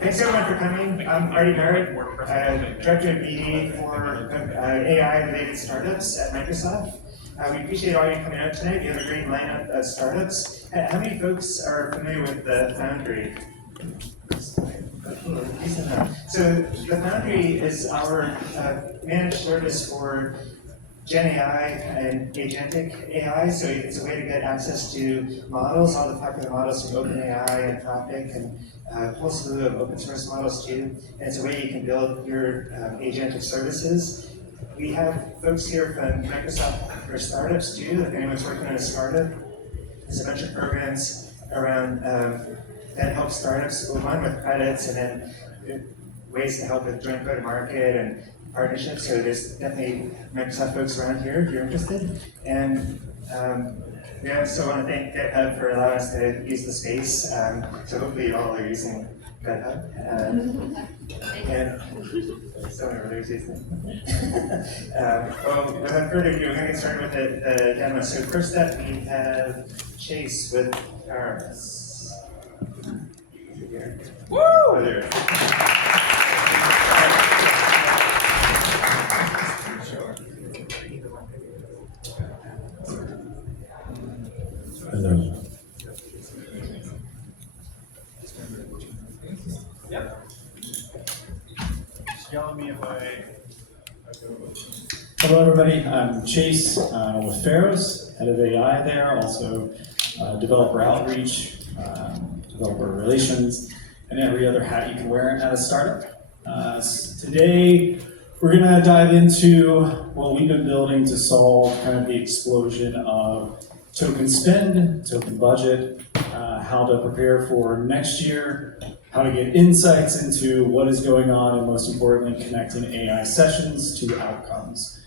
Thanks everyone for coming. I'm Artie Barrett, Director of BD for AI-related startups at Microsoft. We appreciate all you coming out tonight. We have a great lineup of startups. How many folks are familiar with the Foundry? So the Foundry is our managed service for Gen AI and Agentic AI, so it's a way to get access to models, all the popular models from OpenAI, Anthropic, and a whole slew of open source models too. And it's a way you can build your agentic services. We have folks here from Microsoft for startups too, if anyone's working on a startup. There's a bunch of programs around that help startups, one with credits, and then ways to help with joint go-to-market and partnerships. So there's definitely Microsoft folks around here if you're interested. And we also want to thank GitHub for allowing us to use the space. So hopefully you all are using GitHub. And someone over there is using it. Well, without further ado, we're going to get started with the demo. So first up, we have Chase with Faros. Woo! Oh, there. Hello. Yep. Just yell at me if I go. Hello, everybody. I'm Chase with Faros, head of AI there, also developer outreach, developer relations, and every other hat you can wear at a startup. Today, we're going to dive into what we've been building to solve kind of the explosion of token spend, token budget, how to prepare for next year, how to get insights into what is going on, and most importantly, connecting AI sessions to outcomes.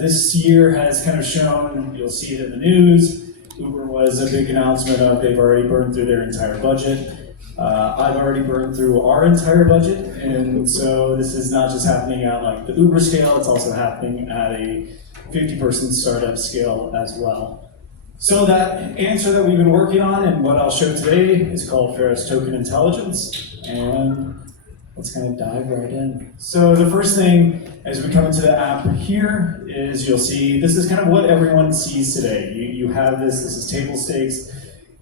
This year has kind of shown, you'll see it in the news, Uber was a big announcement of they've already burned through their entire budget. I've already burned through our entire budget, and so this is not just happening at like the Uber scale, it's also happening at a 50-person startup scale as well. So that answer that we've been working on and what I'll show today is called Faros Token Intelligence, and let's kind of dive right in. So the first thing as we come into the app here is you'll see this is kind of what everyone sees today. You have this is table stakes.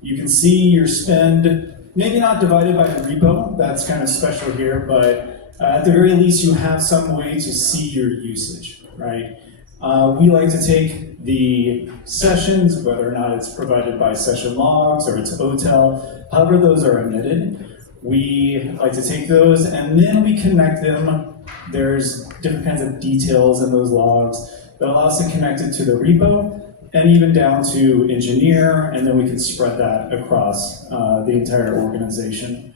You can see your spend, maybe not divided by a repo, that's kind of special here, but at the very least you have some way to see your usage, right? We like to take the sessions, whether or not it's provided by session logs or it's OTel, however those are emitted, we like to take those and then we connect them. There's different kinds of details in those logs that allow us to connect it to the repo and even down to engineer, and then we can spread that across the entire organization.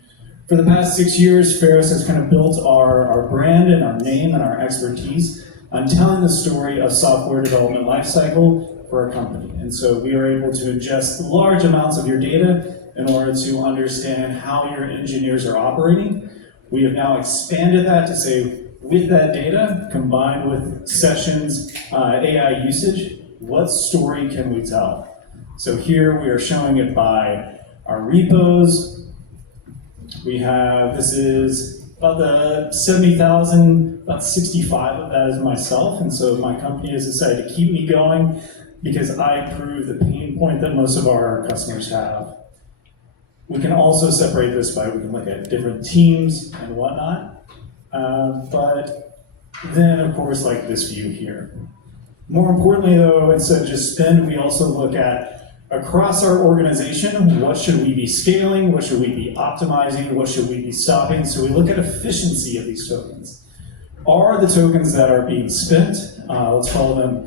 For the past 6 years, Faros has kind of built our brand and our name and our expertise on telling the story of software development lifecycle for a company. And so we are able to ingest large amounts of your data in order to understand how your engineers are operating. We have now expanded that to say, with that data, combined with sessions, AI usage, what story can we tell? So here we are showing it by our repos. We have, this is about the 70,000, about 65 of that is myself, and so my company has decided to keep me going because I prove the pain point that most of our customers have. We can also separate this by, we can look at different teams and whatnot, but then of course like this view here. More importantly though, instead of just spend, we also look at across our organization, what should we be scaling, what should we be optimizing, what should we be stopping? So we look at efficiency of these tokens. Are the tokens that are being spent, let's call them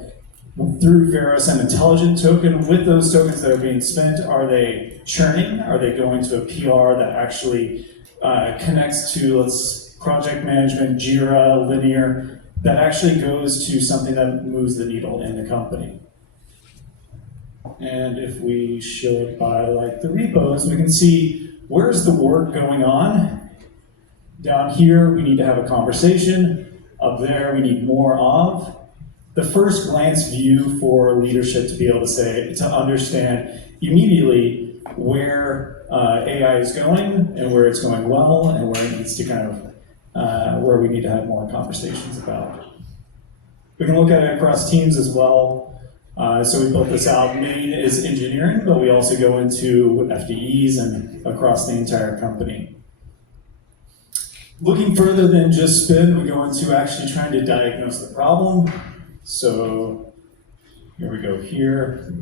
through Faros an intelligent token, with those tokens that are being spent, are they churning? Are they going to a PR that actually connects to, let's project management, Jira, Linear, that actually goes to something that moves the needle in the company? And if we show it by like the repos, we can see where's the work going on. Down here, we need to have a conversation. Up there, we need more of. The first glance view for leadership to be able to say, to understand immediately where AI is going and where it's going well and where it needs to kind of, where we need to have more conversations about. We can look at it across teams as well. So we built this out. Main is engineering, but we also go into FDEs and across the entire company. Looking further than just spin, we go into actually trying to diagnose the problem. So here we go here.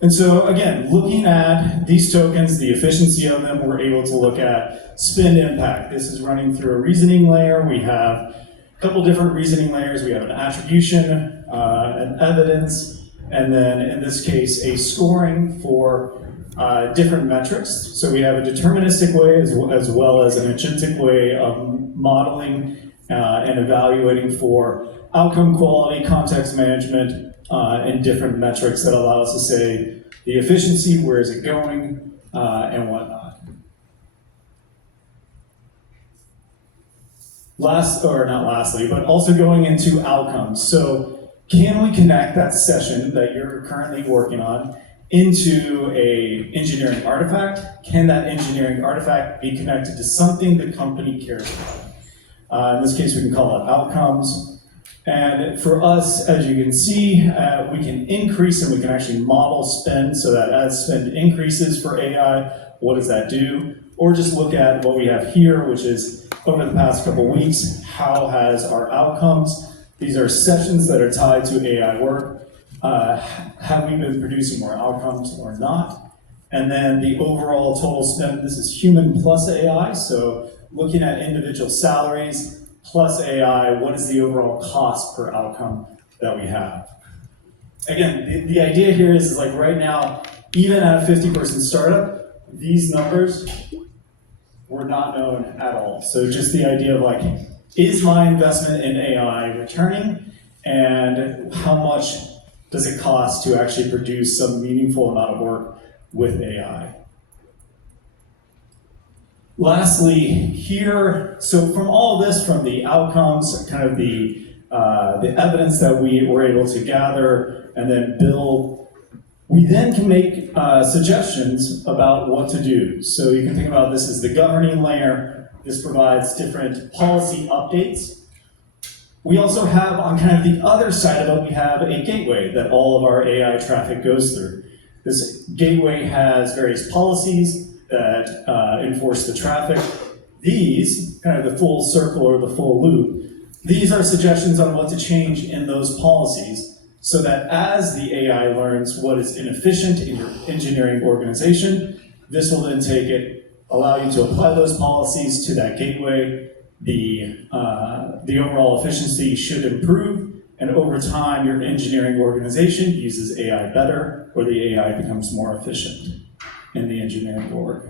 And so again, looking at these tokens, the efficiency of them, we're able to look at spend impact. This is running through a reasoning layer. We have a couple different reasoning layers. We have an attribution, an evidence, and then in this case, a scoring for different metrics. So we have a deterministic way as well as an agentic way of modeling and evaluating for outcome quality, context management, and different metrics that allow us to say the efficiency, where is it going, and whatnot. Lastly, but also going into outcomes. So can we connect that session that you're currently working on into an engineering artifact? Can that engineering artifact be connected to something the company cares about? In this case, we can call it outcomes. And for us, as you can see, we can increase and we can actually model spend so that as spend increases for AI, what does that do? Or just look at what we have here, which is over the past couple weeks, how has our outcomes, these are sessions that are tied to AI work, have we been producing more outcomes or not? And then the overall total spend, this is human plus AI, so looking at individual salaries plus AI, what is the overall cost per outcome that we have? Again, the idea here is like right now, even at a 50-person startup, these numbers were not known at all. So just the idea of like, is my investment in AI returning? And how much does it cost to actually produce some meaningful amount of work with AI? Lastly, here, so from all of this, from the outcomes, kind of the evidence that we were able to gather and then build, we then can make suggestions about what to do. So you can think about this as the governing layer. This provides different policy updates. We also have, on kind of the other side of it, we have a gateway that all of our AI traffic goes through. This gateway has various policies that enforce the traffic. These, kind of the full circle or the full loop, these are suggestions on what to change in those policies so that as the AI learns what is inefficient in your engineering organization, this will then take it, allow you to apply those policies to that gateway. The overall efficiency should improve, and over time, your engineering organization uses AI better, or the AI becomes more efficient in the engineering org.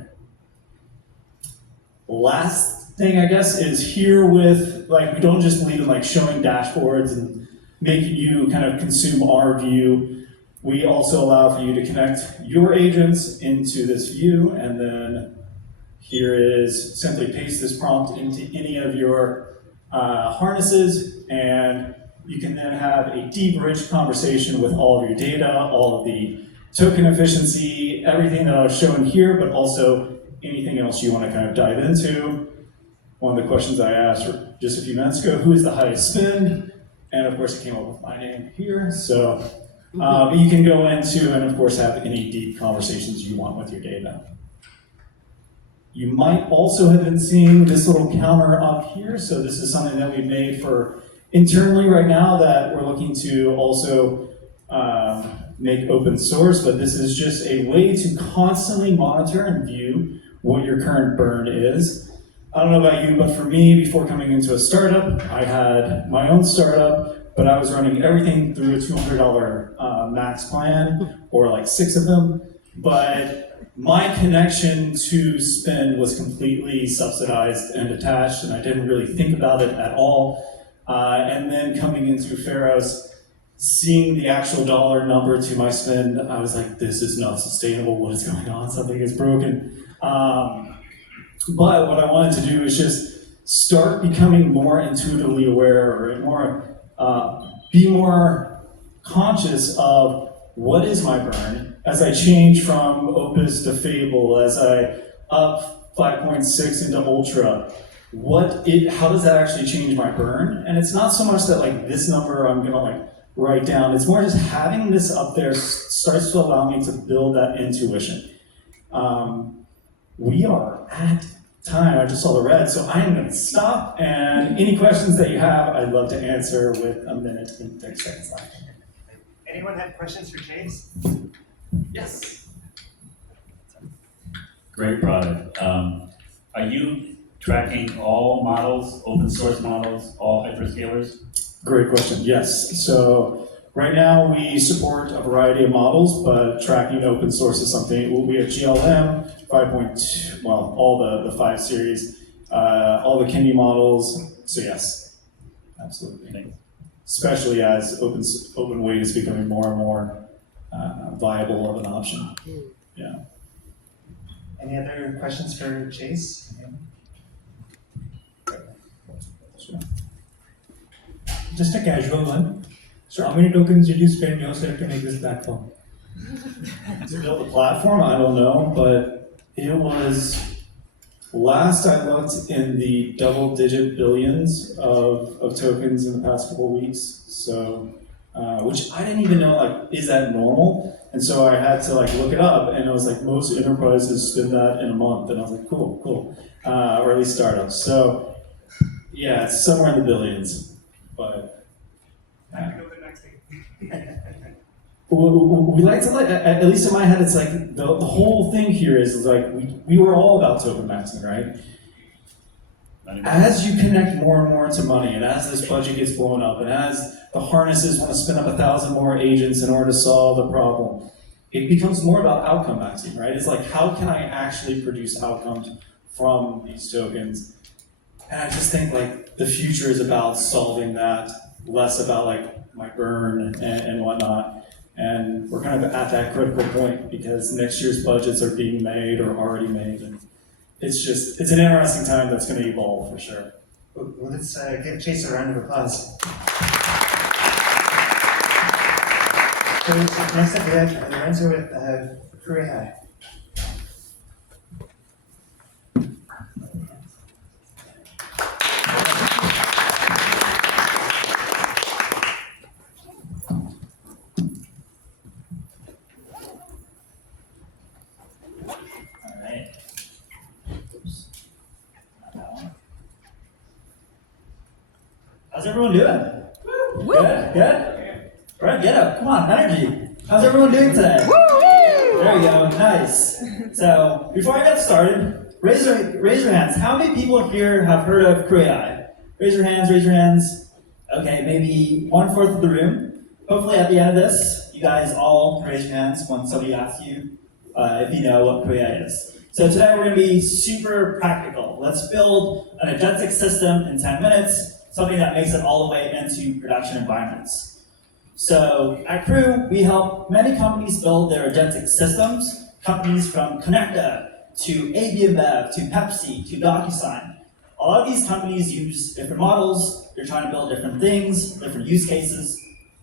Last thing, I guess, is here with, like, we don't just believe in like showing dashboards and making you kind of consume our view. We also allow for you to connect your agents into this view, and then here is simply paste this prompt into any of your harnesses, and you can then have a deep, rich conversation with all of your data, all of the token efficiency, everything that I was showing here, but also anything else you want to kind of dive into. One of the questions I asked just a few minutes ago, who is the highest spend? And of course it came up with my name here. So but you can go into and of course have any deep conversations you want with your data. You might also have been seeing this little counter up here. So this is something that we've made for internally right now that we're looking to also make open source, but this is just a way to constantly monitor and view what your current burn is. I don't know about you, but for me, before coming into a startup, I had my own startup, but I was running everything through a $200 max plan, or like 6 of them. But my connection to spend was completely subsidized and detached, and I didn't really think about it at all. And then coming into Faros, seeing the actual dollar number to my spend, I was like, this is not sustainable. What is going on? Something is broken. But what I wanted to do is just start becoming more intuitively aware, or more, be more conscious of what is my burn, as I change from Opus to Fable, as I up 5.6 into Ultra, how does that actually change my burn? And it's not so much that like this number I'm gonna like write down, it's more just having this up there starts to allow me to build that intuition. We are at time, I just saw the red, so I am gonna stop, and any questions that you have, I'd love to answer with a minute and 30 seconds left. Anyone have questions for Chase? Yes. Great product. Are you tracking all models, open source models, all hyperscalers? Great question, yes. So right now we support a variety of models, but tracking open source is something, we have GLM, 5.2, well, all the 5 series, all the Kindi models, so yes, absolutely. Thanks. Especially as open weight is becoming more and more viable of an option. Yeah. Any other questions for Chase? Sure. Just a casual one. So how many tokens did you spend yourself to make this platform? To build the platform, I don't know, but it was, last I looked, in the double-digit billions of tokens in the past couple of weeks. So, which I didn't even know, like, is that normal? And so I had to like look it up, and it was like most enterprises spend that in a month, and I was like, cool, or at least startups. So, yeah, it's somewhere in the billions, but. We like to, at least in my head, it's like the whole thing here is like we were all about token maxing, right? As you connect more and more to money, and as this budget gets blown up, and as the harnesses want to spin up 1,000 more agents in order to solve the problem, it becomes more about outcome maxing, right? It's like, how can I actually produce outcomes from these tokens? And I just think like the future is about solving that, less about like my burn and whatnot. And we're kind of at that critical point because next year's budgets are being made or already made. And it's an interesting time that's going to evolve for sure. Well, let's give Chase a round of applause. So next up we have Lorenzo with Crew AI. How's everyone doing? Woo! Good? All right, get up. Come on, energy. How's everyone doing today? Woo! There we go, nice. So, before I get started, raise your hands. How many people here have heard of Crew AI? Raise your hands. Okay, maybe 1/4 of the room. Hopefully at the end of this, you guys all raise your hands when somebody asks you if you know what Crew AI is. So today we're going to be super practical. Let's build an agentic system in 10 minutes, something that makes it all the way into production environments. So at Crew, we help many companies build their agentic systems, companies from Connecta to AB InBev to Pepsi to DocuSign. A lot of these companies use different models, they're trying to build different things, different use cases,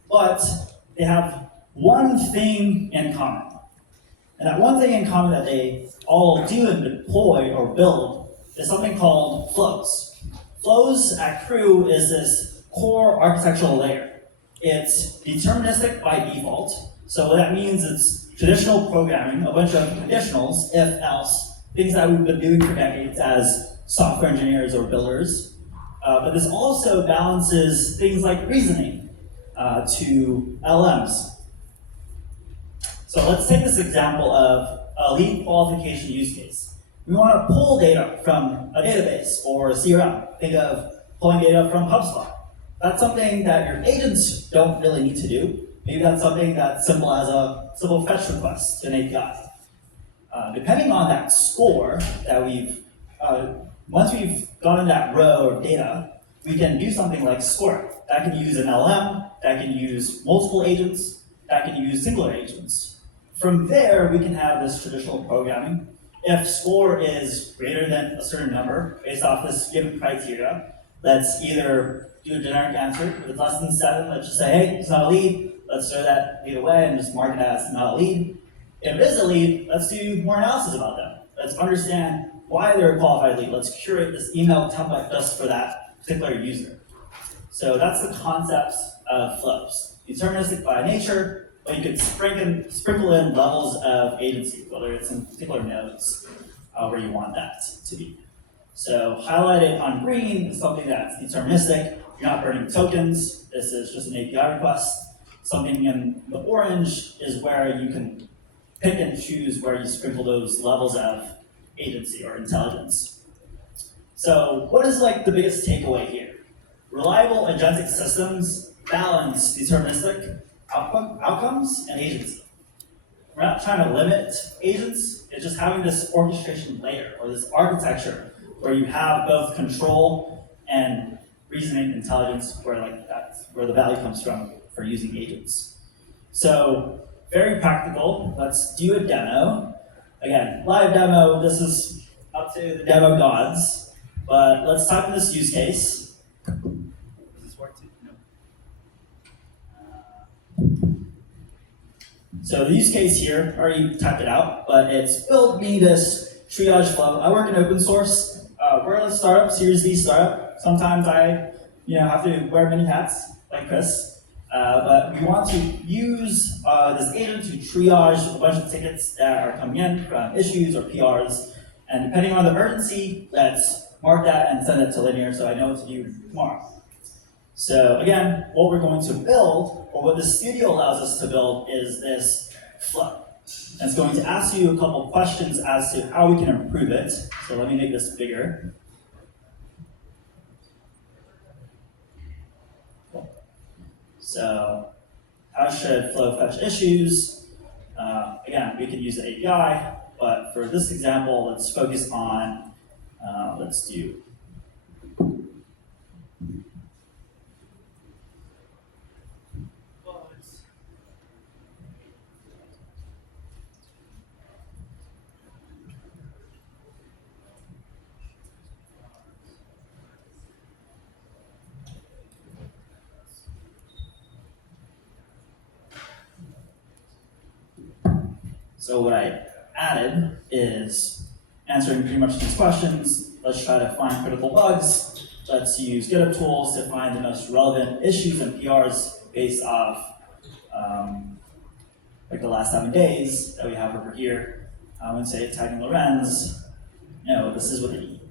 but they have one thing in common. And that one thing in common that they all do and deploy or build is something called flows. Flows at Crew is this core architectural layer. It's deterministic by default. So what that means is traditional programming, a bunch of conditionals, if, else, things that we've been doing for decades as software engineers or builders. But this also balances things like reasoning to LMs. So let's take this example of a lead qualification use case. We want to pull data from a database or a CRM. Think of pulling data from HubSpot. That's something that your agents don't really need to do. Maybe that's something that's simple as a simple fetch request to an API. Depending on that score that once we've gotten that row of data, we can do something like score it. That can use an LM, that can use multiple agents, that can use singular agents. From there, we can have this traditional programming. If score is greater than a certain number, based off this given criteria, let's either do a generic answer. If it's less than 7, let's just say, hey, it's not a lead. Let's throw that lead away and just mark it as not a lead. If it is a lead, let's do more analysis about them. Let's understand why they're a qualified lead. Let's curate this email template just for that particular user. So that's the concept of flows. Deterministic by nature, but you could sprinkle in levels of agency, whether it's in particular nodes where you want that to be. So highlighted on green is something that's deterministic. You're not burning tokens. This is just an API request. Something in the orange is where you can pick and choose where you sprinkle those levels of agency or intelligence. So what is like the biggest takeaway here? Reliable agentic systems balance deterministic outcomes and agency. We're not trying to limit agents, it's just having this orchestration layer or this architecture where you have both control and reasoning intelligence where that's where the value comes from for using agents. So very practical. Let's do a demo. Again, live demo, this is up to the demo gods, but let's type in this use case. Does this work too? No. So the use case here, I already typed it out, but it's build me this triage flow. I work in open source. We're a startup, Series D startup. Sometimes I have to wear many hats, like Chris. But we want to use this agent to triage a bunch of tickets that are coming in from issues or PRs. And depending on the urgency, let's mark that and send it to Linear so I know what to do tomorrow. So again, what we're going to build, or what the studio allows us to build, is this flow. And it's going to ask you a couple questions as to how we can improve it. So let me make this bigger. Cool. So how should flow fetch issues? Again, we can use the API, but for this example, let's focus on, let's do So what I added is answering pretty much these questions. Let's try to find critical bugs. Let's use GitHub tools to find the most relevant issues and PRs based off like the last 7 days that we have over here. I would say tagging Lorenz. No, this is what they need.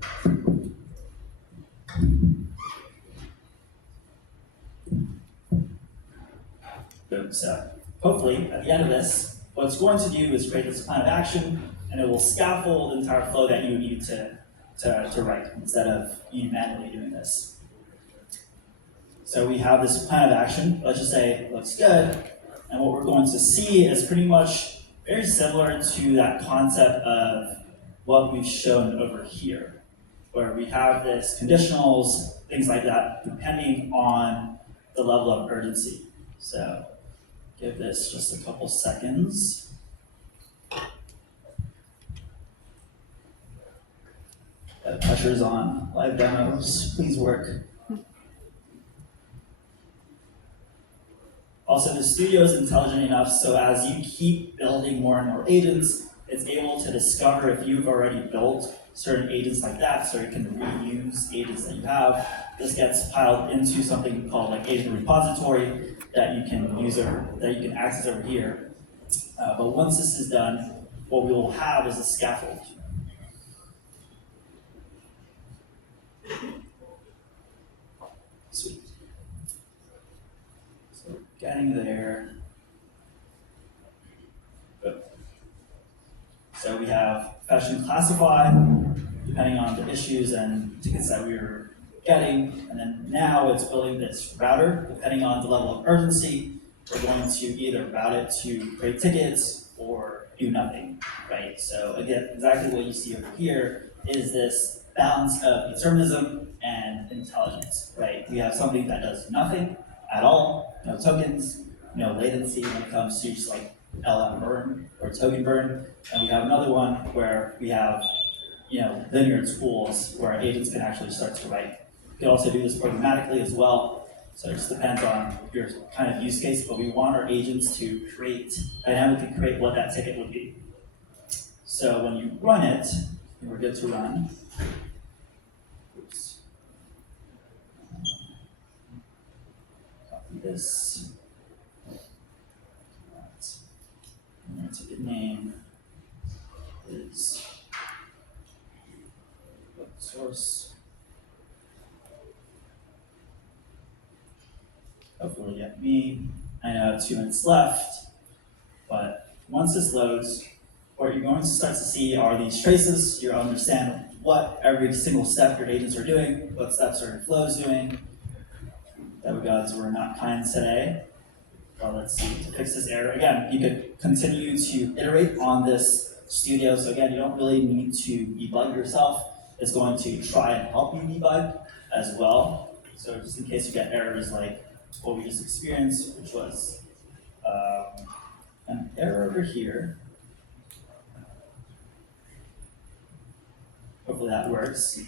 Boom. So hopefully at the end of this, what it's going to do is create this plan of action, and it will scaffold the entire flow that you need to write instead of you manually doing this. So we have this plan of action. Let's just say it looks good, and what we're going to see is pretty much very similar to that concept of what we've shown over here, where we have this conditionals, things like that, depending on the level of urgency. So give this just a couple seconds. The pressure's on. Live demos, please work. Also, the studio is intelligent enough so as you keep building more and more agents, it's able to discover if you've already built certain agents like that, so it can reuse agents that you have. This gets piled into something called like agent repository that you can use that you can access over here. But once this is done, what we will have is a scaffold. Sweet. So getting there. Good. So we have fetch and classify, depending on the issues and tickets that we were getting, and then now it's building this router, depending on the level of urgency. We're going to either route it to create tickets or do nothing, right? So again, exactly what you see over here is this balance of determinism and intelligence, right? We have something that does nothing at all, no tokens, no latency when it comes to just like LM burn or token burn, and we have another one where we have linear tools where agents can actually start to write. You can also do this programmatically as well So it just depends on your kind of use case, but we want our agents to dynamically create what that ticket would be. So when you run it, and we're good to run. Oops. Copy this. And our ticket name is open source. Hopefully get me. I know I have 2 minutes left, but once this loads, what you're going to start to see are these traces. You'll understand what every single step your agents are doing, what steps are your flows doing. There we go, we're not kind today. Well, let's see, to fix this error. Again, you could continue to iterate on this studio. So again, you don't really need to debug yourself. It's going to try and help you debug as well. So just in case you get errors like what we just experienced, which was an error over here. Hopefully that works.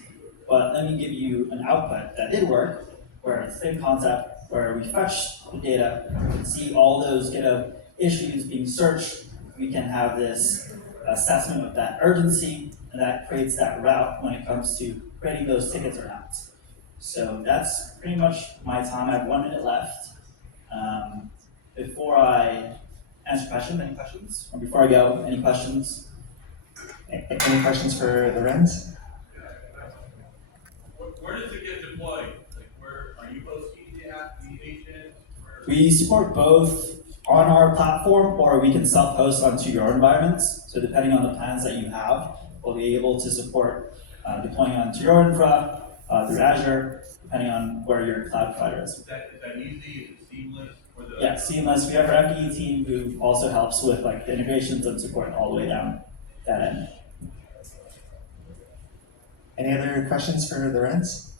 But let me give you an output that did work, where it's the same concept, where we fetch the data, we can see all those GitHub issues being searched. We can have this assessment of that urgency, and that creates that route when it comes to creating those tickets or not. So that's pretty much my time. I have 1 minute left. Before I answer questions, any questions? Or before I go, any questions? Any questions for the Wrens? Where does it get deployed? Like, where are you hosting the app, the agent? We support both on our platform, or we can self-host onto your environments. So depending on the plans that you have, we'll be able to support deploying onto your infra through Azure, depending on where your cloud provider is. Is that easy? Is it seamless for the? Yeah, seamless. We have our FDE team who also helps with like the integrations and support all the way down that end. Any other questions for the Wrens?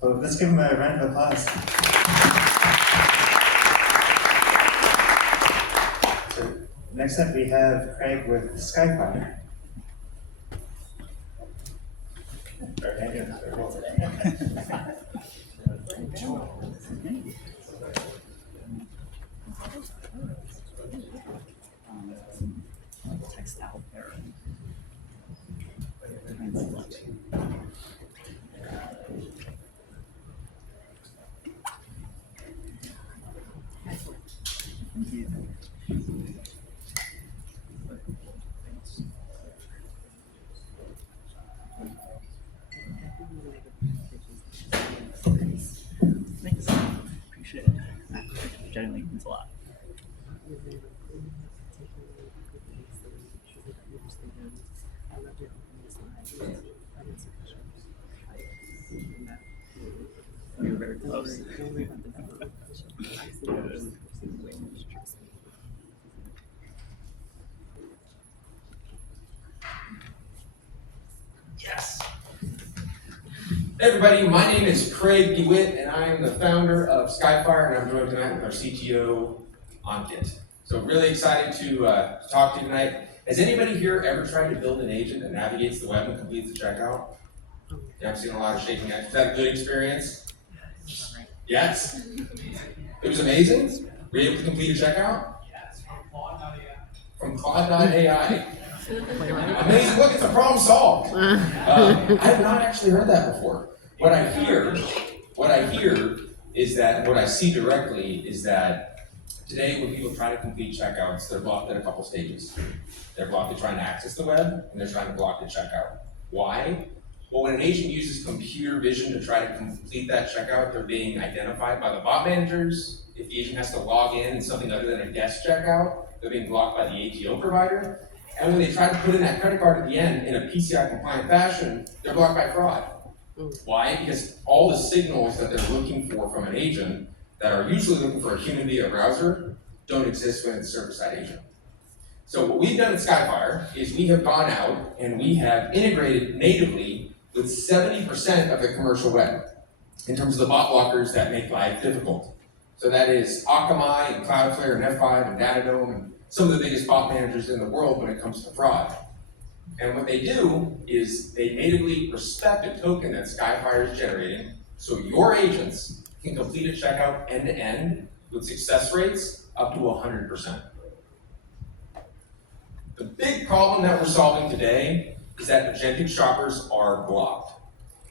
Well, let's give them a round of applause. So next up we have Craig with Skyfire. Text out there. Thanks. Appreciate it. Genuinely means a lot. We were very close. Yes. Hey everybody, my name is Craig DeWitt, and I am the founder of Skyfire, and I'm joined tonight with our CTO, Ankit. So really excited to talk to you tonight. Has anybody here ever tried to build an agent that navigates the web and completes the checkout? Yeah, I've seen a lot of shaking heads. Is that a good experience? Yes. It was amazing? Were you able to complete a checkout? Yes, from Claude.ai. From Claude.ai. Amazing, look, it's a problem solved. I have not actually heard that before. What I hear is that, what I see directly is that today when people try to complete checkouts, they're blocked at a couple stages. They're blocked at trying to access the web, and they're trying to block the checkout. Why? Well, when an agent uses computer vision to try to complete that checkout, they're being identified by the bot managers. If the agent has to log in something other than a guest checkout, they're being blocked by the ATO provider. And when they try to put in that credit card at the end in a PCI compliant fashion, they're blocked by fraud. Why? Because all the signals that they're looking for from an agent that are usually looking for a human via browser don't exist when it's a server-side agent. So what we've done at Skyfire is we have gone out and we have integrated natively with 70% of the commercial web in terms of the bot blockers that make life difficult. So that is Akamai and Cloudflare and F5 and Datadome and some of the biggest bot managers in the world when it comes to fraud. And what they do is they natively respect a token that Skyfire is generating So your agents can complete a checkout end to end with success rates up to 100%. The big problem that we're solving today is that agentic shoppers are blocked.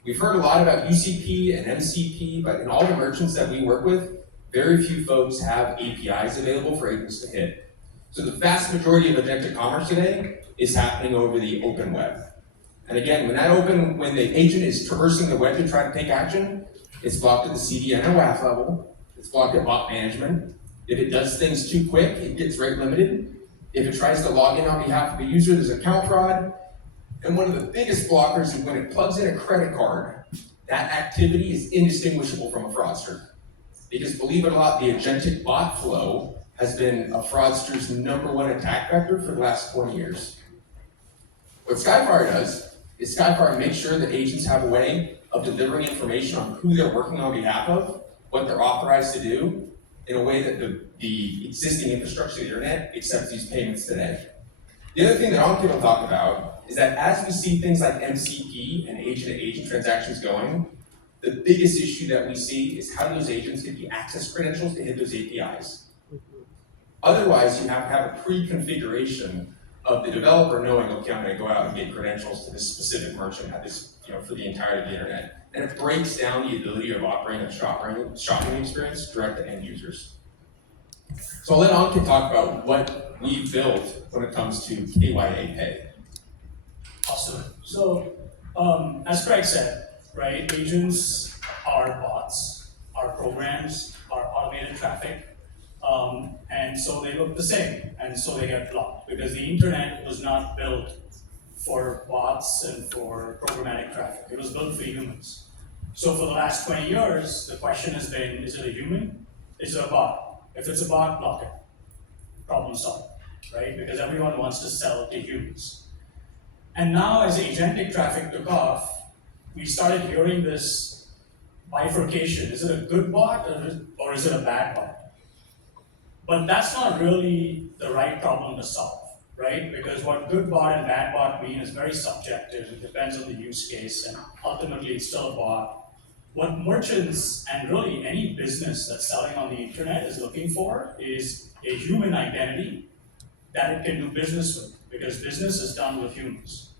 We've heard a lot about UCP and MCP, but in all the merchants that we work with, very few folks have APIs available for agents to hit. So the vast majority of agentic commerce today is happening over the open web. And again, when the agent is traversing the web to try to take action, it's blocked at the CDN or WAF level, it's blocked at bot management. If it does things too quick, it gets rate limited. If it tries to log in on behalf of the user, there's account fraud. And one of the biggest blockers is when it plugs in a credit card, that activity is indistinguishable from a fraudster. Because believe it or not, the agentic bot flow has been a fraudster's #1 attack vector for the last 20 years. What Skyfire does is Skyfire makes sure that agents have a way of delivering information on who they're working on behalf of, what they're authorized to do, in a way that the existing infrastructure of the internet accepts these payments today. The other thing that Ankit will talk about is that as we see things like MCP and agent-to-agent transactions going, the biggest issue that we see is how do those agents get the access credentials to hit those APIs. Otherwise, you have to have a pre-configuration of the developer knowing, okay, I'm going to go out and get credentials to this specific merchant at this, for the entirety of the internet. And it breaks down the ability of operating a shopping experience direct to end users. So I'll let Ankit talk about what we've built when it comes to KYA Pay. Awesome. So, as Craig said, right, agents are bots, are programs, are automated traffic, and so they look the same, and so they get blocked because the internet was not built for bots and for programmatic traffic. It was built for humans. So for the last 20 years, the question has been, is it a human? Is it a bot? If it's a bot, block it. Problem solved, right? Because everyone wants to sell to humans. And now as agentic traffic took off, we started hearing this bifurcation. Is it a good bot or is it a bad bot? But that's not really the right problem to solve, right? Because what good bot and bad bot mean is very subjective. It depends on the use case, and ultimately it's still a bot. What merchants and really any business that's selling on the internet is looking for is a human identity that it can do business with, because business is done with humans.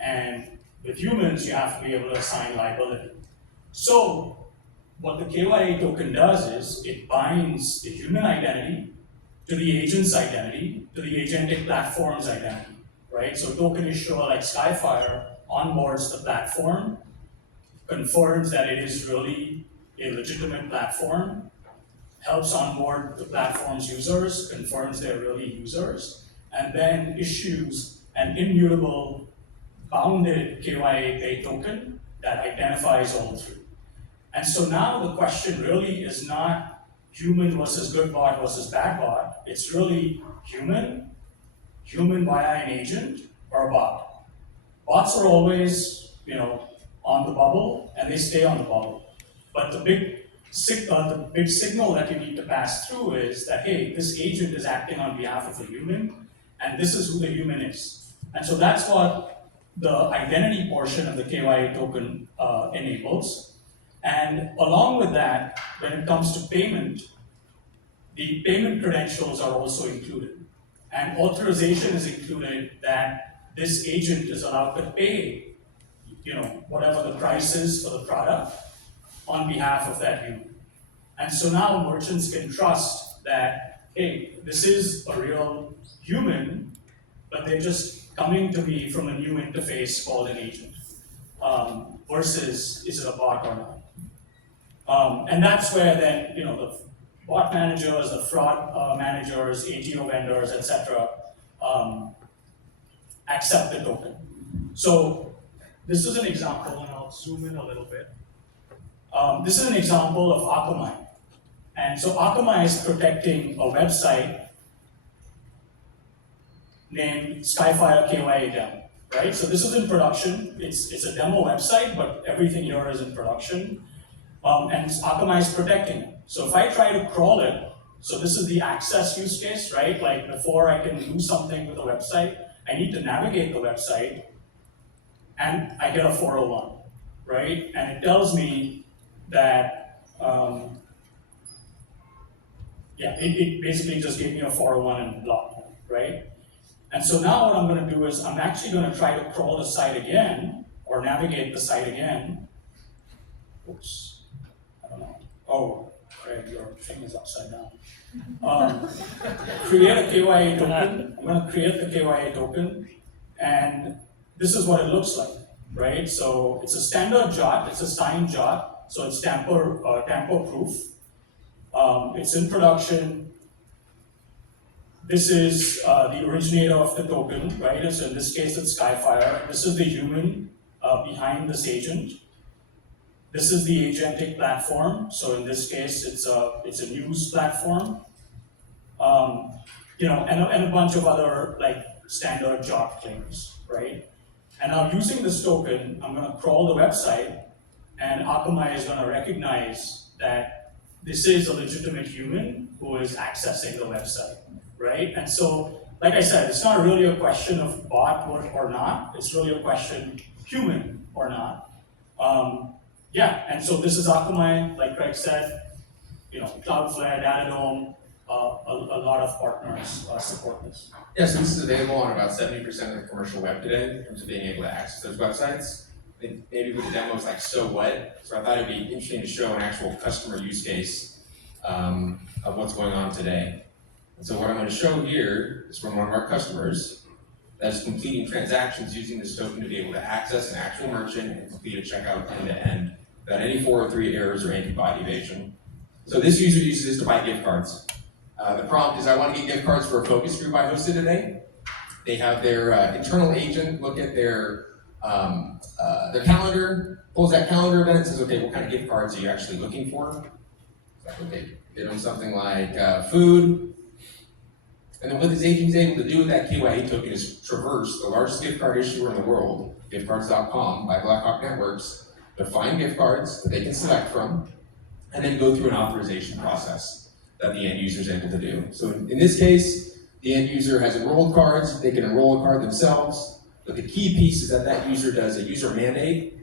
And with humans, you have to be able to assign liability. So what the KYA token does is it binds the human identity to the agent's identity, to the agentic platform's identity, right? So token issuer like Skyfire onboards the platform, confirms that it is really a legitimate platform, helps onboard the platform's users, confirms they're really users, and then issues an immutable bounded KYA Pay token that identifies all three. And so now the question really is not human versus good bot versus bad bot. It's really human via an agent, or a bot. Bots are always, on the bubble, and they stay on the bubble. But the big signal that you need to pass through is that, hey, this agent is acting on behalf of a human, and this is who the human is. And so that's what the identity portion of the KYA token enables. And along with that, when it comes to payment, the payment credentials are also included. And authorization is included that this agent is allowed to pay, whatever the price is for the product on behalf of that human. And so now merchants can trust that, hey, this is a real human, but they're just coming to me from a new interface called an agent, versus is it a bot or not? And that's where then, the bot managers, the fraud managers, ATO vendors, etc., accept the token. So this is an example, and I'll zoom in a little bit. This is an example of Akamai. And so Akamai is protecting a website named Skyfire KYA Demo, right? So this is in production. It's a demo website, but everything here is in production. And Akamai is protecting it. So if I try to crawl it, so this is the access use case, right? Like before I can do something with a website, I need to navigate the website, and I get a 401, right? And it tells me that, it basically just gave me a 401 and blocked me, right? And so now what I'm going to do is I'm actually going to try to crawl the site again, or navigate the site again. Oops, I don't know. Oh, Craig, your thing is upside down. Create a KYA token. I'm going to create the KYA token, and this is what it looks like, right? So it's a standard JOT, it's a signed JOT, so it's tamper proof. It's in production. This is the originator of the token, right? So in this case, it's Skyfire. This is the human behind this agent. This is the agentic platform. So in this case, it's a news platform. And a bunch of other like standard JOT claims, right? And now using this token, I'm going to crawl the website, and Akamai is going to recognize that this is a legitimate human who is accessing the website, right? And so, like I said, it's not really a question of bot or not. It's really a question human or not. And so this is Akamai, like Craig said, Cloudflare, Datadome, a lot of partners support this. Yeah, so this is available on about 70% of the commercial web today in terms of being able to access those websites. And maybe with the demos like so what, so I thought it'd be interesting to show an actual customer use case of what's going on today. And so what I'm going to show here is from one of our customers that's completing transactions using this token to be able to access an actual merchant and complete a checkout end-to-end without any 403 errors or anti-bot evasion. So this user uses this to buy gift cards. The prompt is, I want to get gift cards for a focus group I hosted today. They have their internal agent look at their calendar, pulls that calendar event and says, okay, what kind of gift cards are you actually looking for? Okay, give them something like food. And then what this agent is able to do with that KYA token is traverse the largest gift card issuer in the world, giftcards.com by Blackhawk Networks, to find gift cards that they can select from, and then go through an authorization process that the end user is able to do. So in this case, the end user has enrolled cards, they can enroll a card themselves, but the key piece is that user does a user mandate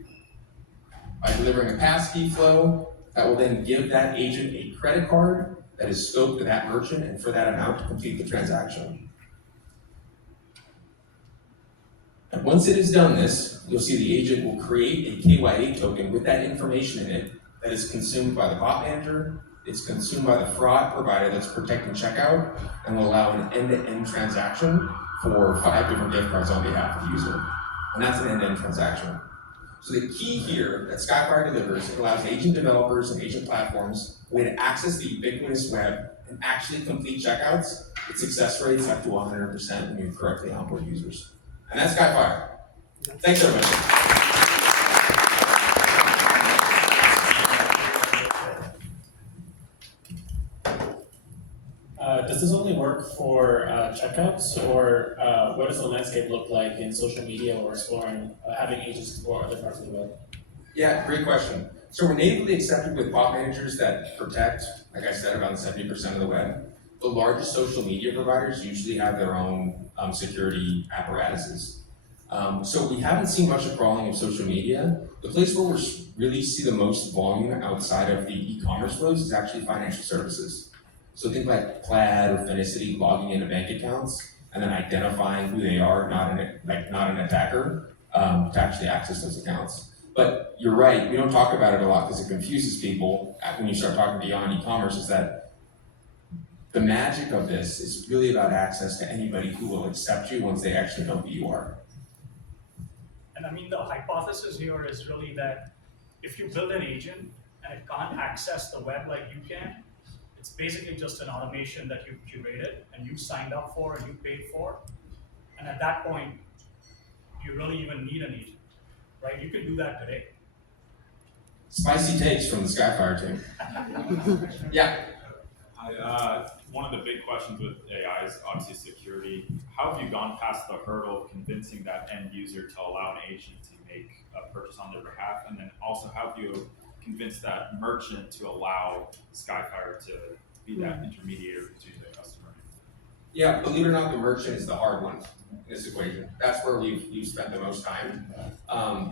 by delivering a passkey flow that will then give that agent a credit card that is scoped to that merchant and for that amount to complete the transaction. And once it has done this, you'll see the agent will create a KYA token with that information in it that is consumed by the bot manager, it's consumed by the fraud provider that's protecting checkout, and will allow an end-to-end transaction for 5 different gift cards on behalf of the user. And that's an end-to-end transaction. So the key here that Skyfire delivers, it allows agent developers and agent platforms a way to access the ubiquitous web and actually complete checkouts with success rates up to 100% when you correctly onboard users. And that's Skyfire. Thanks, everybody. Does this only work for checkouts, or what does the landscape look like in social media or exploring, having agents explore other parts of the web? Yeah, great question. So we're natively accepted with bot managers that protect, like I said, around 70% of the web. The largest social media providers usually have their own security apparatuses. So we haven't seen much of crawling of social media. The place where we really see the most volume outside of the e-commerce flows is actually financial services. So think like Plaid or Finicity logging into bank accounts and then identifying who they are, not an attacker, to actually access those accounts. But you're right, we don't talk about it a lot because it confuses people when you start talking beyond e-commerce, is that the magic of this is really about access to anybody who will accept you once they actually know who you are. And I mean, the hypothesis here is really that if you build an agent and it can't access the web like you can, it's basically just an automation that you curated and you signed up for and you paid for. And at that point, you really even need an agent, right? You can do that today. Spicy takes from the Skyfire team. Yeah. One of the big questions with AI is obviously security. How have you gone past the hurdle of convincing that end user to allow an agent to make a purchase on their behalf? And then also, how have you convinced that merchant to allow Skyfire to be that intermediary between the customer? Yeah, believe it or not, the merchant is the hard one in this equation. That's where we've spent the most time.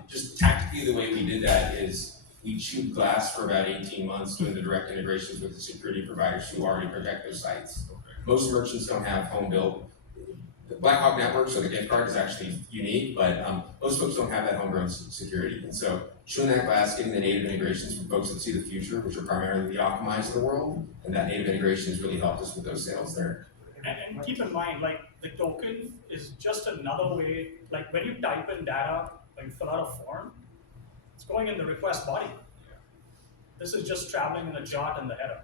Just tactically, the way we did that is We chewed glass for about 18 months doing the direct integrations with the security providers who already protect those sites. Most merchants don't have home built. The Blackhawk network, so the gift card is actually unique, but most folks don't have that homegrown security. And so chewing that glass, getting the native integrations from folks that see the future, which are primarily the Akamais of the world, and that native integration has really helped us with those sales there. And keep in mind, like the token is just another way, like when you type in data, when you fill out a form, it's going in the request body. This is just traveling in a jot in the header.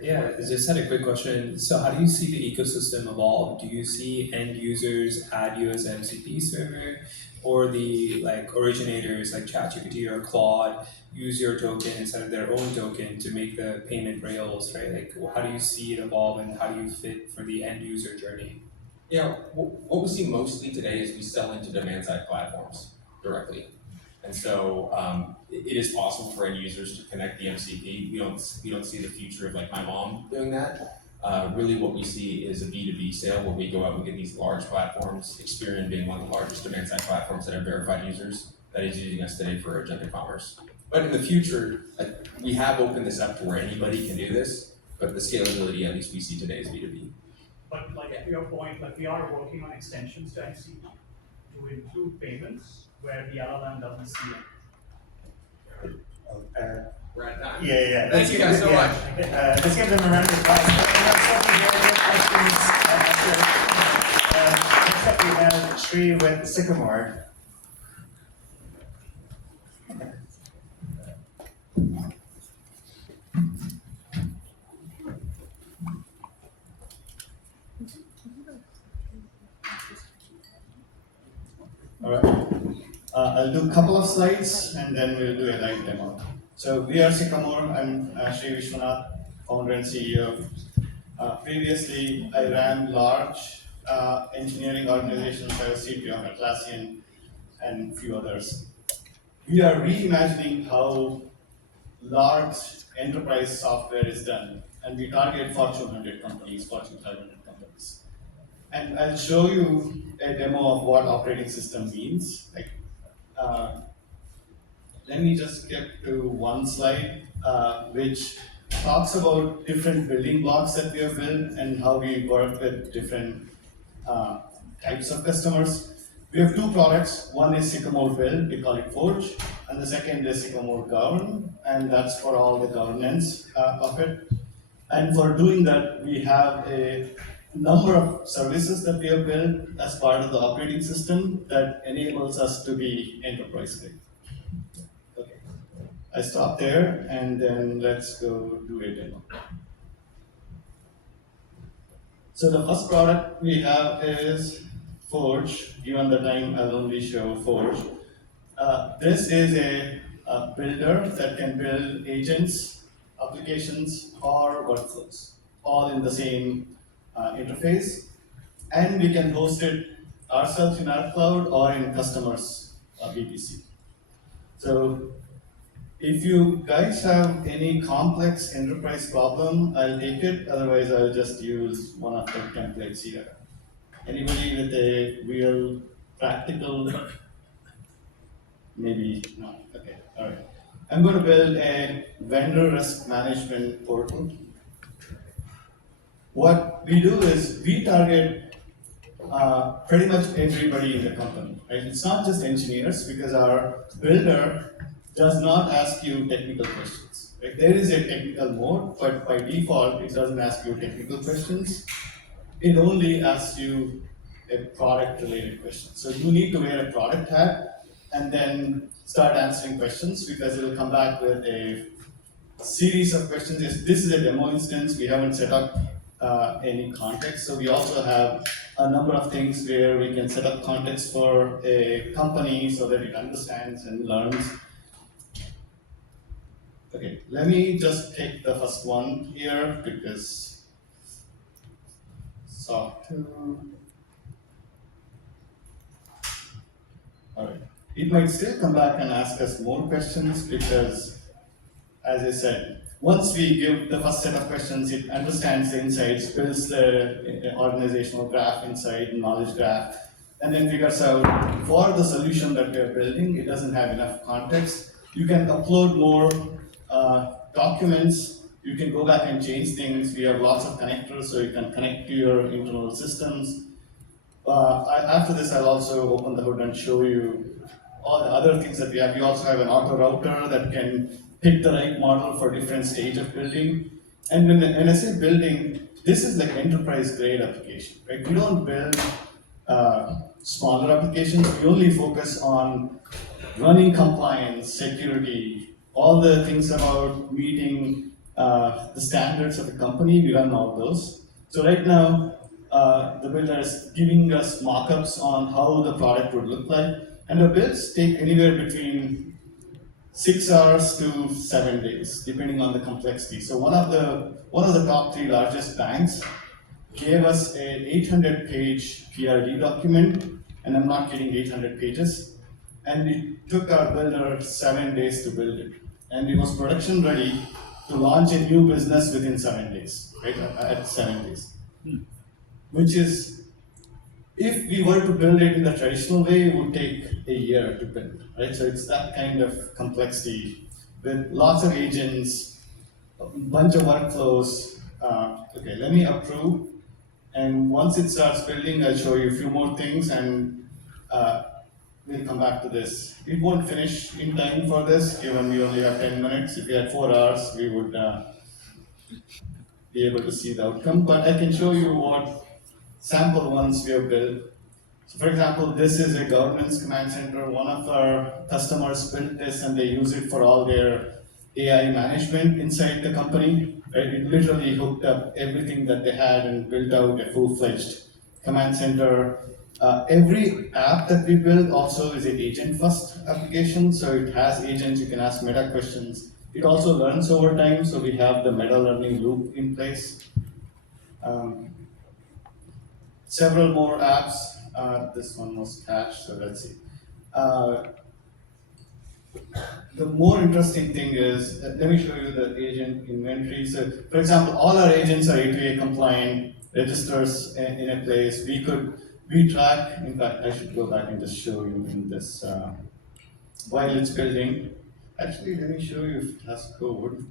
Yeah, I just had a quick question. So how do you see the ecosystem evolve? Do you see end users add you as an MCP server, or the like originators like ChatGPT or Claude use your token instead of their own token to make the payment rails, right? Like how do you see it evolve and how do you fit for the end user journey? Yeah, what we see mostly today is we sell into demand side platforms directly. And so it is possible for end users to connect the MCP. We don't see the future of like my mom doing that. Really what we see is a B2B sale where we go out and get these large platforms, Experian being one of the largest demand side platforms that have verified users that is using us today for agentic commerce. But in the future, we have opened this up to where anybody can do this, but the scalability at least we see today is B2B. But like to your point, like we are working on extensions to MCP to include payments where the LLM doesn't see it. We're at time. Yeah. Thank you guys so much. Let's give them a round of applause. Next up we have Sri with Sycamore. All right. I'll do a couple of slides and then we'll do a live demo. So we are Sycamore. I'm Sri Vishwanath, founder and CEO. Previously, I ran large engineering organizations. I was CTO of Atlassian and a few others. We are reimagining how large enterprise software is done, and we target Fortune 100 companies, Fortune 500 companies. And I'll show you a demo of what operating system means. Let me just get to one slide, which talks about different building blocks that we have built and how we work with different types of customers. We have two products. One is Sycamore Build, we call it Forge, and the second is Sycamore Govern, and that's for all the governance of it. And for doing that, we have a number of services that we have built as part of the operating system that enables us to be enterprise-grade. Okay, I stop there, and then let's go do a demo. So the first product we have is Forge. Given the time, I'll only show Forge. This is a builder that can build agents, applications, or workflows, all in the same interface. And we can host it ourselves in our cloud or in customers' VPC. So if you guys have any complex enterprise problem, I'll take it. Otherwise, I'll just use one of the templates here. Anybody with a real practical? Maybe not. Okay, all right. I'm going to build a vendor risk management portal. What we do is we target pretty much everybody in the company. Right? It's not just engineers, because our builder does not ask you technical questions. Right? There is a technical mode, but by default, it doesn't ask you technical questions. It only asks you a product-related question. So you need to wear a product hat and then start answering questions, because it will come back with a series of questions. This is a demo instance. We haven't set up any context. So we also have a number of things where we can set up context for a company so that it understands and learns. Okay, let me just take the first one here, because SOC 2. All right. It might still come back and ask us more questions, because, as I said, once we give the first set of questions, it understands the insights, builds the organizational graph inside, knowledge graph, and then figures out for the solution that we are building, it doesn't have enough context. You can upload more documents. You can go back and change things. We have lots of connectors, so you can connect to your internal systems. After this, I'll also open the hood and show you all the other things that we have. We also have an auto router that can pick the right model for different stage of building. And when I say building, this is like enterprise grade application, right? We don't build smaller applications. We only focus on running compliance, security, all the things about meeting the standards of the company. We run all those. So right now, the builder is giving us mock-ups on how the product would look like. And the builds take anywhere between 6 hours to 7 days, depending on the complexity. So one of the top 3 largest banks gave us an 800-page PRD document, and I'm not kidding, 800 pages. And it took our builder 7 days to build it. And it was production ready to launch a new business within 7 days, right? At 7 days. Which is, if we were to build it in the traditional way, it would take a year to build, right? So it's that kind of complexity with lots of agents, a bunch of workflows. Okay, let me approve. And once it starts building, I'll show you a few more things, and we'll come back to this. It won't finish in time for this, given we only have 10 minutes. If we had 4 hours, we would be able to see the outcome. But I can show you what sample ones we have built. So for example, this is a governance command center. One of our customers built this, and they use it for all their AI management inside the company. Right? It literally hooked up everything that they had and built out a full-fledged command center. Every app that we build also is an agent-first application, so it has agents. You can ask meta questions. It also learns over time, so we have the meta learning loop in place. Several more apps. This one was cached, so let's see. The more interesting thing is, let me show you the agent inventory. So, for example, all our agents are A2A compliant, registers in a place. We track, in fact, I should go back and just show you in this, while it's building. Actually, let me show you if it has code.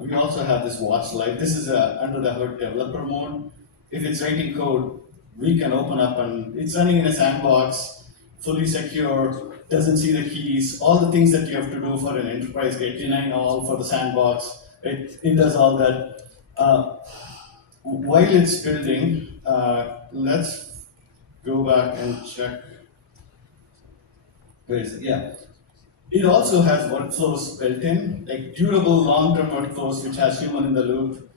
We also have this watch light. This is under the hood developer mode. If it's writing code, we can open up, and it's running in a sandbox, fully secure, doesn't see the keys, all the things that you have to do for an enterprise grade, deny all for the sandbox. It does all that. While it's building, let's go back and check. Where is it? Yeah. It also has workflows built in, like durable long-term workflows, which has human in the loop.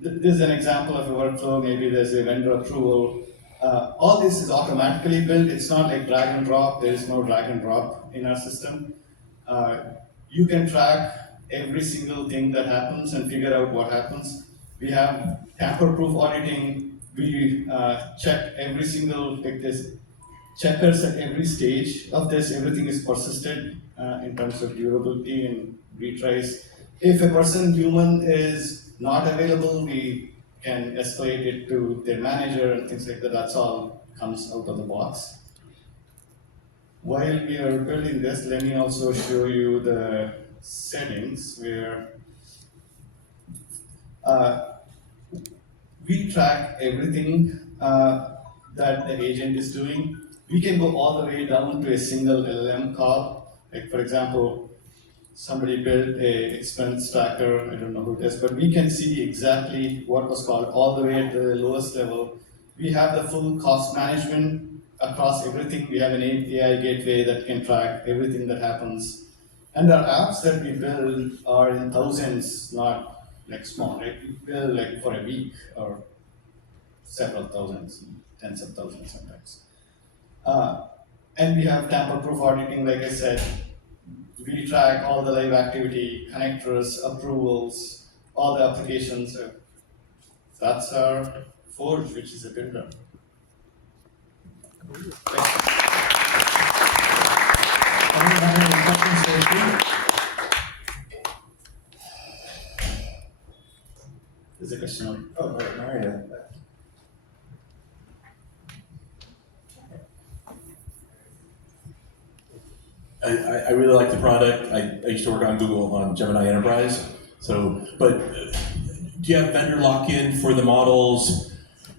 This is an example of a workflow. Maybe there's a vendor approval. All this is automatically built. It's not like drag and drop. There is no drag and drop in our system. You can track every single thing that happens and figure out what happens. We have tamper-proof auditing. We check every single, like this, checkers at every stage of this. Everything is persisted in terms of durability and retries. If a person, human, is not available, we can escalate it to their manager and things like that. That's all comes out of the box. While we are building this, let me also show you the settings where we track everything that the agent is doing. We can go all the way down to a single LLM call. Like for example, somebody built a expense tracker, I don't know who it is, but we can see exactly what was called all the way at the lowest level. We have the full cost management across everything. We have an AI gateway that can track everything that happens. And our apps that we build are in thousands, not like small, right? We build like for a week or several thousands, tens of thousands sometimes. And we have tamper-proof auditing, like I said. We track all the live activity, connectors, approvals, all the applications. So that's our Forge, which is a builder. There's a question. Oh, right, Mario. I really like the product. I used to work on Google on Gemini Enterprise. So, but do you have vendor lock-in for the models?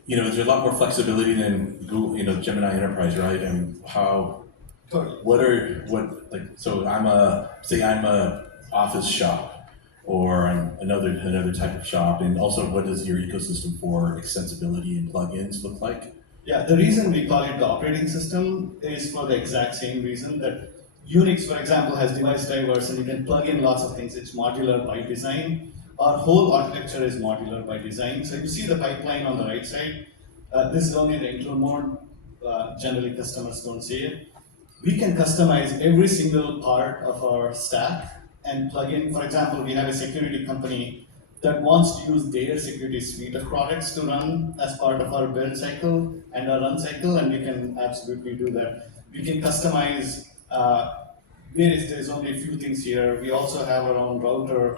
You know, there's a lot more flexibility than Google, you know, Gemini Enterprise, right? And how, so I'm a office shop or I'm another type of shop. And also what does your ecosystem for extensibility and plugins look like? Yeah, the reason we call it the operating system is for the exact same reason that Unix, for example, has device drivers and you can plug in lots of things. It's modular by design. Our whole architecture is modular by design. So if you see the pipeline on the right side, this is only the intro mode. Generally, customers don't see it. We can customize every single part of our stack and plug in. For example, we have a security company that wants to use their security suite of products to run as part of our build cycle and our run cycle, and we can absolutely do that. We can customize there's only a few things here. We also have our own router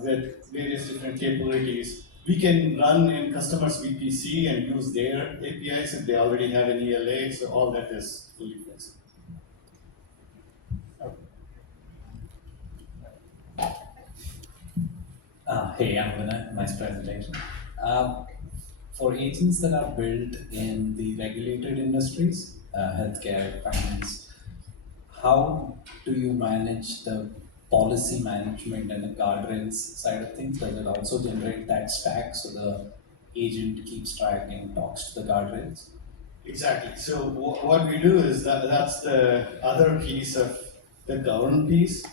with various different capabilities. We can run in customers' VPC and use their APIs if they already have an ELA, so all that is fully flexible. Hey, I'm Vinay. Nice presentation. For agents that are built in the regulated industries, healthcare, finance, how do you manage the policy management and the guardrails side of things? Does it also generate that stack so the agent keeps track and talks to the guardrails? Exactly. So what we do is that's the other piece of the govern piece,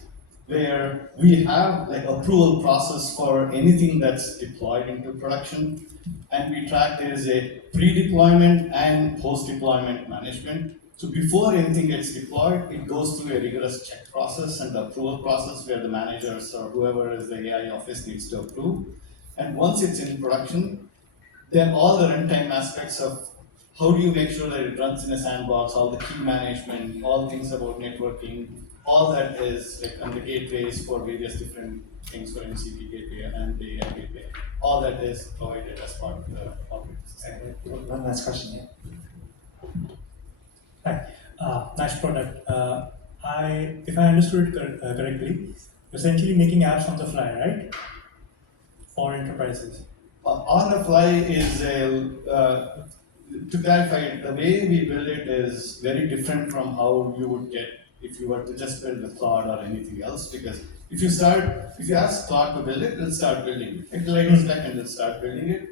where we have like approval process for anything that's deployed into production, and we track there is a pre-deployment and post-deployment management. So before anything gets deployed, it goes through a rigorous check process and the approval process where the managers or whoever is the AI office needs to approve. And once it's in production, then all the runtime aspects of how do you make sure that it runs in a sandbox, all the key management, all things about networking, all that is like on the gateways for various different things for MCP gateway and the AI gateway. All that is provided as part of the operating system. One last question, yeah. Hi, nice product. If I understood it correctly, essentially making apps on the fly, right? For enterprises. On the fly is to clarify, the way we build it is very different from how you would get if you were to just build with Claude or anything else. Because if you ask Claude to build it, it'll start building it. It'll take a second, it'll start building it.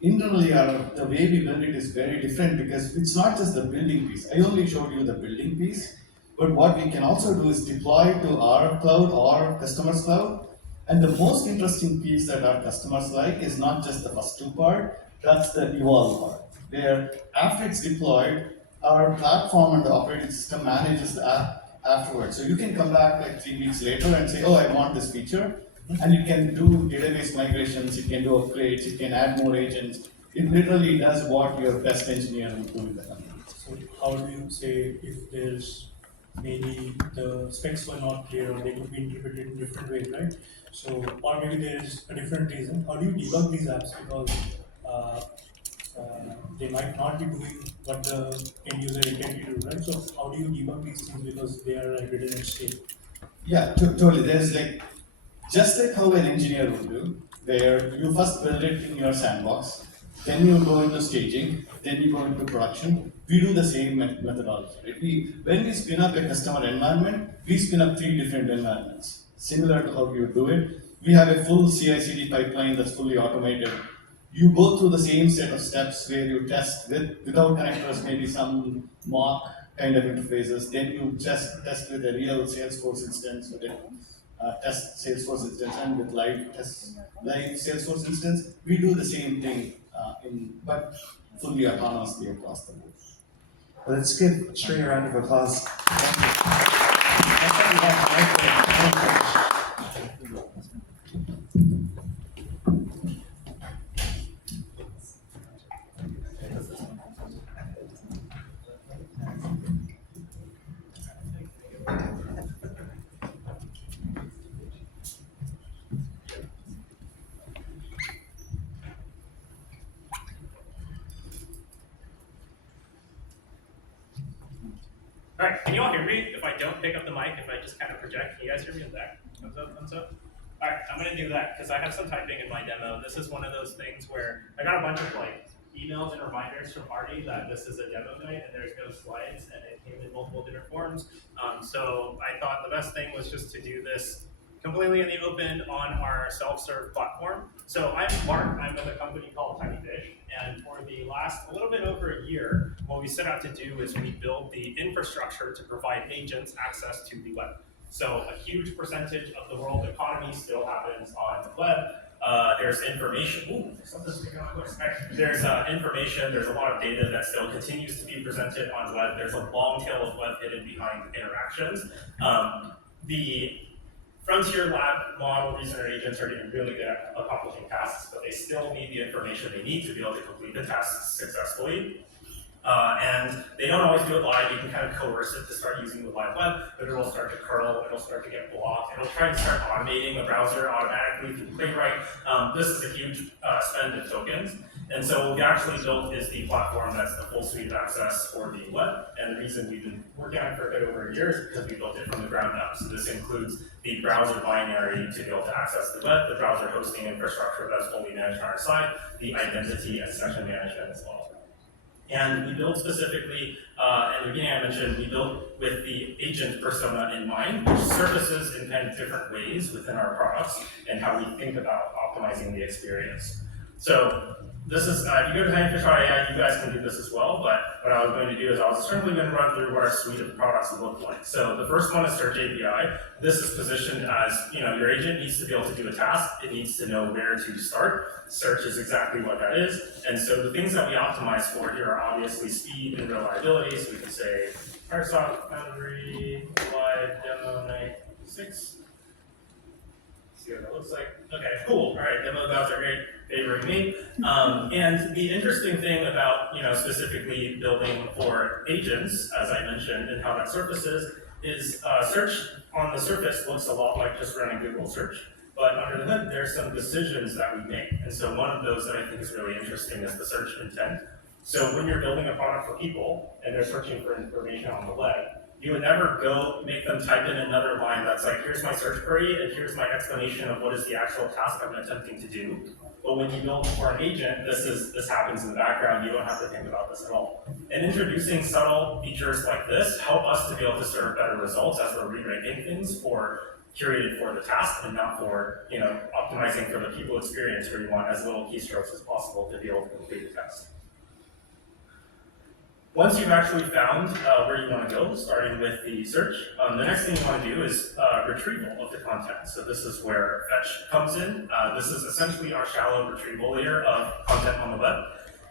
Internally, the way we build it is very different because it's not just the building piece. I only showed you the building piece, but what we can also do is deploy to our cloud or customers' cloud. And the most interesting piece that our customers like is not just the first two part, that's the evolve part, where after it's deployed, our platform and the operating system manages the app afterwards. So you can come back like 3 weeks later and say, oh, I want this feature. And you can do database migrations, you can do upgrades, you can add more agents. It literally does what your best engineer would do in the company. So how do you say if there's maybe the specs were not clear or they could be interpreted in different ways, right? So, or maybe there is a different reason. How do you debug these apps? Because they might not be doing what the end user intended to do, right? So how do you debug these things because they are like written in state? Yeah, totally. There's like, just like how an engineer would do, where you first build it in your sandbox, then you go into staging, then you go into production. We do the same methodology, right? When we spin up a customer environment, we spin up 3 different environments, similar to how you do it. We have a full CI/CD pipeline that's fully automated. You go through the same set of steps where you test without connectors, maybe some mock kind of interfaces. Then you just test with a real Salesforce instance, with a test Salesforce instance, and with live Salesforce instance. We do the same thing, but fully autonomously across the board. Well, let's give Sri a round of applause. All right, can you all hear me? If I don't pick up the mic, if I just kind of project, can you guys hear me in the back? Thumbs up, thumbs up. All right, I'm gonna do that because I have some typing in my demo. This is one of those things where I got a bunch of like emails and reminders from Artie that this is a demo night and there's no slides and it came in multiple different forms. So I thought the best thing was just to do this completely in the open on our self-serve platform. So I'm Mark, I'm with a company called TinyFish, and for the last a little bit over a year, what we set out to do is we build the infrastructure to provide agents access to the web. So a huge percentage of the world economy still happens on the web. There's information, there's information, there's a lot of data that still continues to be presented on web. There's a long tail of web hidden behind interactions. The Frontier Lab model reasoner agents are getting really good at accomplishing tasks, but they still need the information they need to be able to complete the tasks successfully. And they don't always do it live. You can kind of coerce it to start using the live web, but it'll start to curl, it'll start to get blocked, it'll try and start automating the browser automatically through Playwright. This is a huge spend of tokens. And so what we actually built is the platform that's the full suite of access for the web. And the reason we've been working on it for a bit over a year is because we built it from the ground up. So this includes the browser binary to be able to access the web, the browser hosting infrastructure that's fully managed on our side, the identity and session management as well. And we built specifically, at the beginning I mentioned, we built with the agent persona in mind, which surfaces in kind of different ways within our products and how we think about optimizing the experience. So this is, if you go to TinyFish.ai, you guys can do this as well, but what I was going to do is I was certainly going to run through what our suite of products look like. So the first one is Search API. This is positioned as, your agent needs to be able to do a task. It needs to know where to start. Search is exactly what that is. And so the things that we optimize for here are obviously speed and reliability. So we can say, Faros, Foundry, live demo night 6. See what that looks like. Okay, cool. All right, demo guys are great. Favoring me. And the interesting thing about, specifically building for agents, as I mentioned, and how that surfaces, is search on the surface looks a lot like just running Google search. But under the hood, there's some decisions that we make. And so one of those that I think is really interesting is the search intent. So when you're building a product for people and they're searching for information on the web, you would never go make them type in another line that's like, here's my search query and here's my explanation of what is the actual task I'm attempting to do. But when you build for an agent, this happens in the background. You don't have to think about this at all. And introducing subtle features like this help us to be able to serve better results as we're rewriting things curated for the task and not for optimizing for the people experience where you want as little keystrokes as possible to be able to complete the task. Once you've actually found where you want to go, starting with the search, the next thing you want to do is retrieval of the content. So this is where fetch comes in. This is essentially our shallow retrieval layer of content on the web.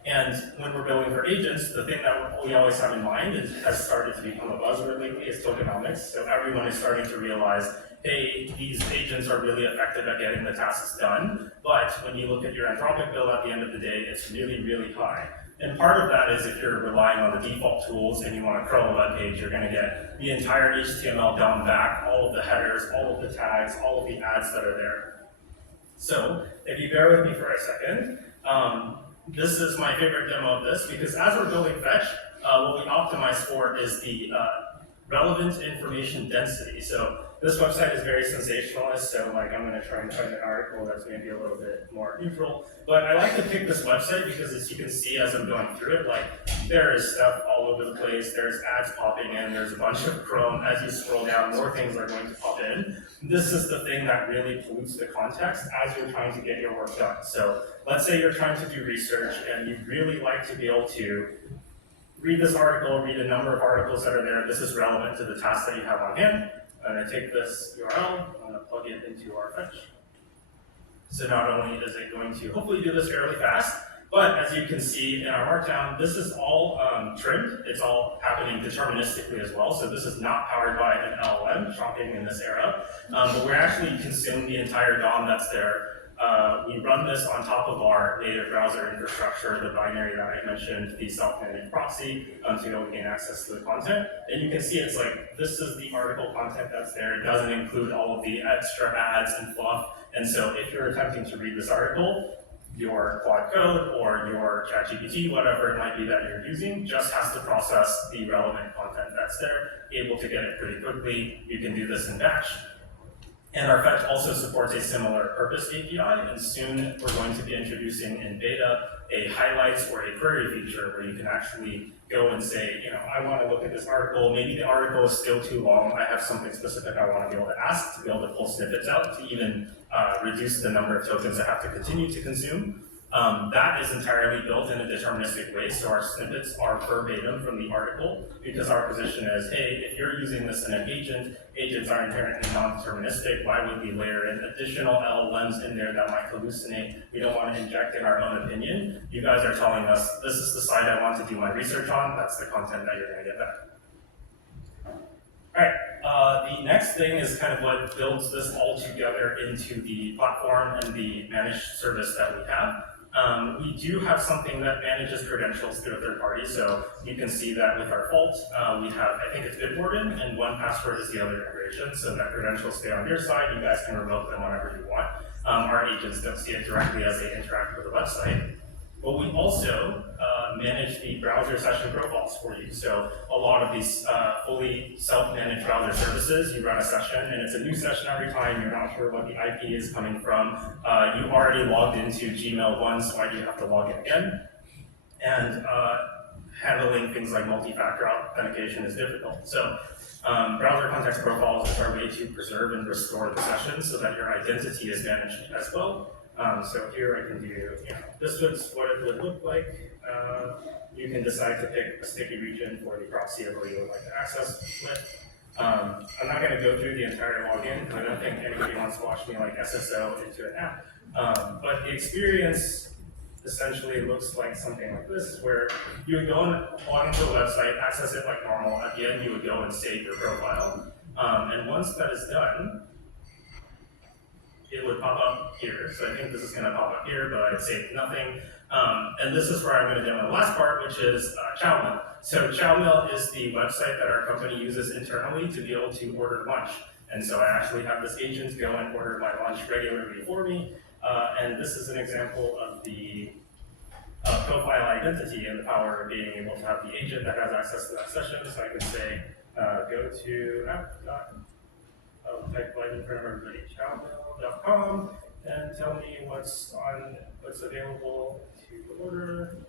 And when we're building for agents, the thing that we always have in mind and has started to become a buzzword lately is tokenomics. So everyone is starting to realize, hey, these agents are really effective at getting the tasks done. But when you look at your Anthropic bill at the end of the day, it's really, really high. And part of that is if you're relying on the default tools and you want to curl a web page, you're going to get the entire HTML down back, all of the headers, all of the tags, all of the ads that are there. So if you bear with me for a second, this is my favorite demo of this because as we're building fetch, what we optimize for is the relevant information density. So this website is very sensationalist, so I'm going to try and find an article that's maybe a little bit more neutral. But I like to pick this website because as you can see as I'm going through it, there is stuff all over the place. There's ads popping in. There's a bunch of Chrome. As you scroll down, more things are going to pop in. This is the thing that really pollutes the context as you're trying to get your work done. So let's say you're trying to do research and you'd really like to be able to read this article, read a number of articles that are there. This is relevant to the task that you have on hand. I'm going to take this URL, I'm going to plug it into our fetch. So not only is it going to hopefully do this fairly fast, but as you can see in our Markdown, this is all trimmed. It's all happening deterministically as well. So this is not powered by an LLM, shocking in this era. But we're actually consuming the entire DOM that's there. We run this on top of our native browser infrastructure, the binary that I mentioned, the self-managed proxy, to be able to gain access to the content. And you can see it's this is the article content that's there. It doesn't include all of the extra ads and fluff. And so if you're attempting to read this article, your Quad Code or your ChatGPT, whatever it might be that you're using, just has to process the relevant content that's there, able to get it pretty quickly. You can do this in batch. And our fetch also supports a similar purpose API, and soon we're going to be introducing in beta a highlights or a query feature where you can actually go and say, I want to look at this article, maybe the article is still too long, I have something specific I want to be able to ask to be able to pull snippets out to even reduce the number of tokens I have to continue to consume. That is entirely built in a deterministic way, so our snippets are verbatim from the article, because our position is, hey, if you're using this in an agent, agents are inherently non-deterministic, why would we layer in additional LLMs in there that might hallucinate? We don't want to inject in our own opinion. You guys are telling us, this is the site I want to do my research on, that's the content that you're going to get back. All right, the next thing is kind of what builds this all together into the platform and the managed service that we have. We do have something that manages credentials through a third party, so you can see that with our Vault. We have, I think it's Bitwarden, and 1Password is the other integration, so that credentials stay on your side, you guys can revoke them whenever you want. Our agents don't see it directly as they interact with the website. But we also manage the browser session profiles for you. So a lot of these fully self-managed browser services, you run a session and it's a new session every time, you're not sure what the IP is coming from. You already logged into Gmail once, why do you have to log in again? And handling things like multi-factor authentication is difficult. So browser context profiles is our way to preserve and restore the session so that your identity is managed as well. So here I can do, this is what it would look like. You can decide to pick a sticky region for the proxy of where you would like to access with. I'm not going to go through the entire login because I don't think anybody wants to watch me like SSO into an app. But the experience essentially looks like something like this, where you would go and log into the website, access it like normal. At the end, you would go and save your profile. And once that is done, it would pop up here. So I think this is going to pop up here, but I'd saved nothing. And this is where I'm going to demo the last part, which is ChowMill. So ChowMill is the website that our company uses internally to be able to order lunch. And so I actually have this agent go and order my lunch regularly for me. And this is an example of the profile identity and the power of being able to have the agent that has access to that session. So I can say, go to I'll type right in front of everybody, chowmill.com, and tell me what's available to order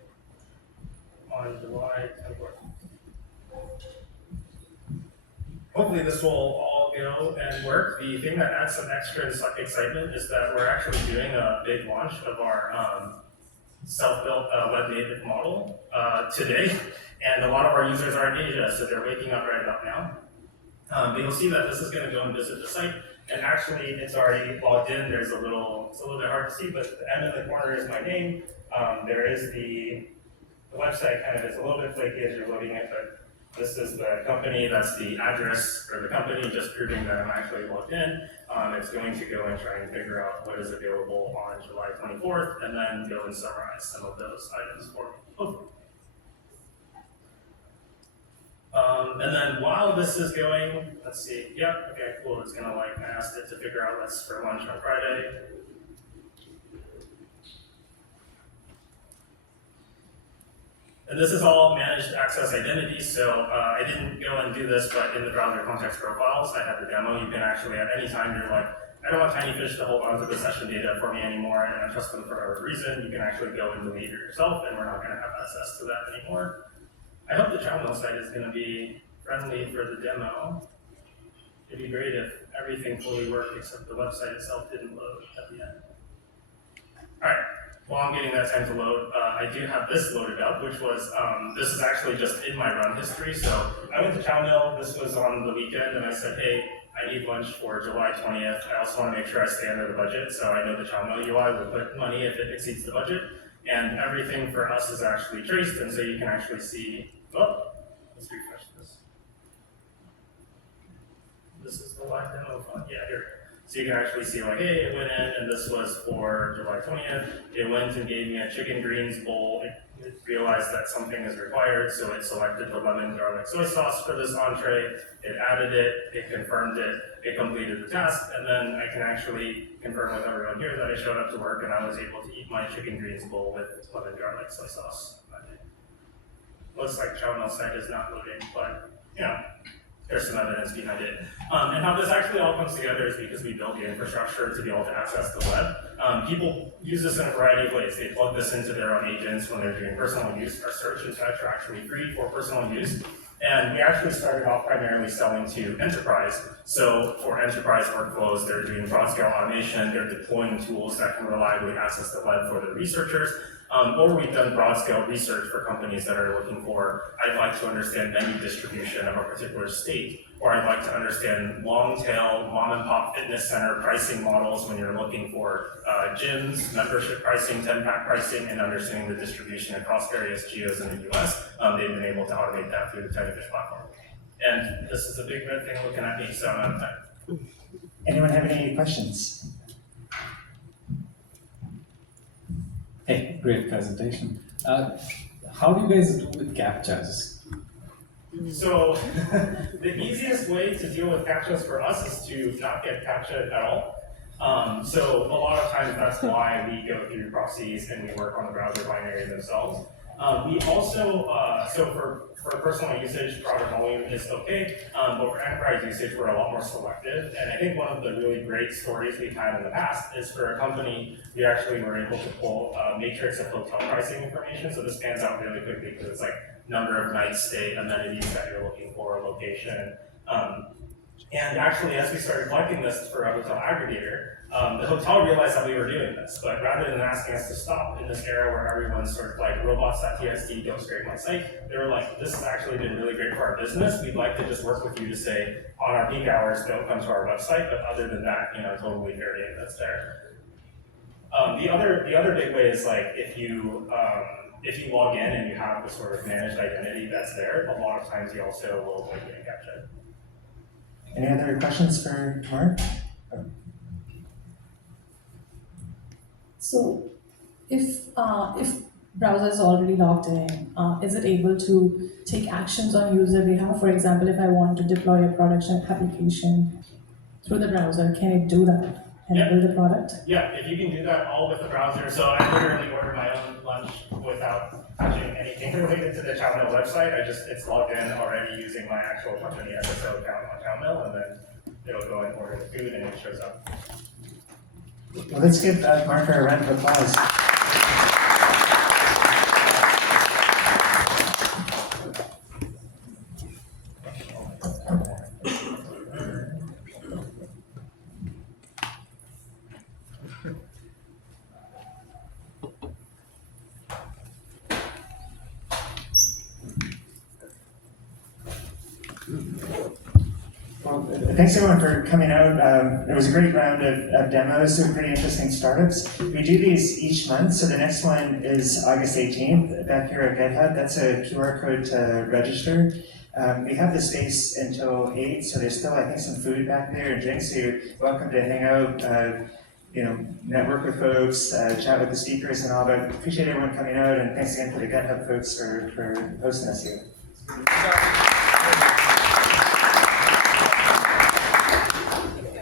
on July 24th. Hopefully this will all go and work. The thing that adds some extra excitement is that we're actually doing a big launch of our self-built web native model today, and a lot of our users are in Asia, so they're waking up right about now. But you'll see that this is going to go and visit the site, and actually it's already logged in. It's a little bit hard to see, but the M in the corner is my name. There is the website kind of is a little bit flaky as you're loading it, but this is the company, that's the address for the company, just proving that I'm actually logged in. It's going to go and try and figure out what is available on July 24th, and then go and summarize some of those items for me, hopefully. And then while this is going, let's see, yep, okay, cool, it's gonna I asked it to figure out what's for lunch on Friday. And this is all managed access identities, so I didn't go and do this, but in the browser context profiles, I have the demo. You can actually, at any time, you're like, I don't want TinyFish to hold on to the session data for me anymore, and I trust them for whatever reason. You can actually go and delete it yourself, and we're not gonna have access to that anymore. I hope the ChowMill site is going to be friendly for the demo. It'd be great if everything fully worked except the website itself didn't load at the end. All right, while I'm getting that time to load, I do have this loaded up, which was, this is actually just in my run history. So I went to ChowMill, this was on the weekend, and I said, hey, I need lunch for July 20th. I also want to make sure I stay under the budget, so I know the ChowMill UI will put money if it exceeds the budget. And everything for us is actually traced, and so you can actually see, let's refresh this. This is the live demo fund, yeah, here. So you can actually see like, hey, it went in, and this was for July 20th. It went and gave me a chicken greens bowl. it realized that something is required, so it selected the lemon garlic soy sauce for this entree, it added it, it confirmed it, it completed the task, and then I can actually confirm with everyone here that I showed up to work and I was able to eat my chicken greens bowl with lemon garlic soy sauce that day. Looks like chow milk site is not loading, but you know, there's some evidence behind it. And how this actually all comes together is because we built the infrastructure to be able to access the web. People use this in a variety of ways. They plug this into their own agents when they're doing personal use. Our search and fetch are actually free for personal use. And we actually started off primarily selling to enterprise. So for enterprise workflows, they're doing broad scale automation, they're deploying tools that can reliably access the web for the researchers. Or we've done broad scale research for companies that are looking for, I'd like to understand menu distribution of a particular state, or I'd like to understand long tail mom and pop fitness center pricing models when you're looking for gyms, membership pricing, 10-pack pricing, and understanding the distribution across various geos in the US. They've been able to automate that through the TinyFish platform. And this is a big red thing looking at me, so I'm out of time. Anyone have any questions? Hey, great presentation. How do you guys do with CAPTCHAs? So the easiest way to deal with CAPTCHAs for us is to not get CAPTCHA at all. So a lot of times that's why we go through proxies and we work on the browser binary themselves. We also, so for personal usage, product volume is okay, but for enterprise usage, we're a lot more selective. And I think one of the really great stories we've had in the past is for a company, we actually were able to pull a matrix of hotel pricing information. So this pans out really quickly because it's like number of nights stay, amenities that you're looking for, location. And actually, as we started collecting this for a hotel aggregator, the hotel realized that we were doing this, but rather than asking us to stop in this era where everyone's sort of like robots.txt, don't scrape my site, they were like, this has actually been really great for our business. We'd like to just work with you to say, on our peak hours, don't come to our website, but other than that, you know, totally fair game that's there. The other big way is like if you log in and you have the sort of managed identity that's there, a lot of times you also will avoid getting captured. Any other questions for Mark? So, if browser is already logged in, is it able to take actions on user behalf? For example, if I want to deploy a production application through the browser, can it do that and build the product? Yeah, if you can do that all with the browser. So I literally order my own lunch without touching anything related to the Chowmill website. It's logged in already using my actual company SSO account on Chowmill, and then it'll go and order the food and it shows up. Well, let's give Mark a round of applause. Well, thanks everyone for coming out. It was a great round of demos, some pretty interesting startups. We do these each month, so the next one is August 18th, back here at GitHub. That's a QR code to register. We have the space until 8, so there's still, I think, some food back there and drinks, so you're welcome to hang out, network with folks, chat with the speakers and all, but appreciate everyone coming out, and thanks again to the GitHub folks for hosting us here.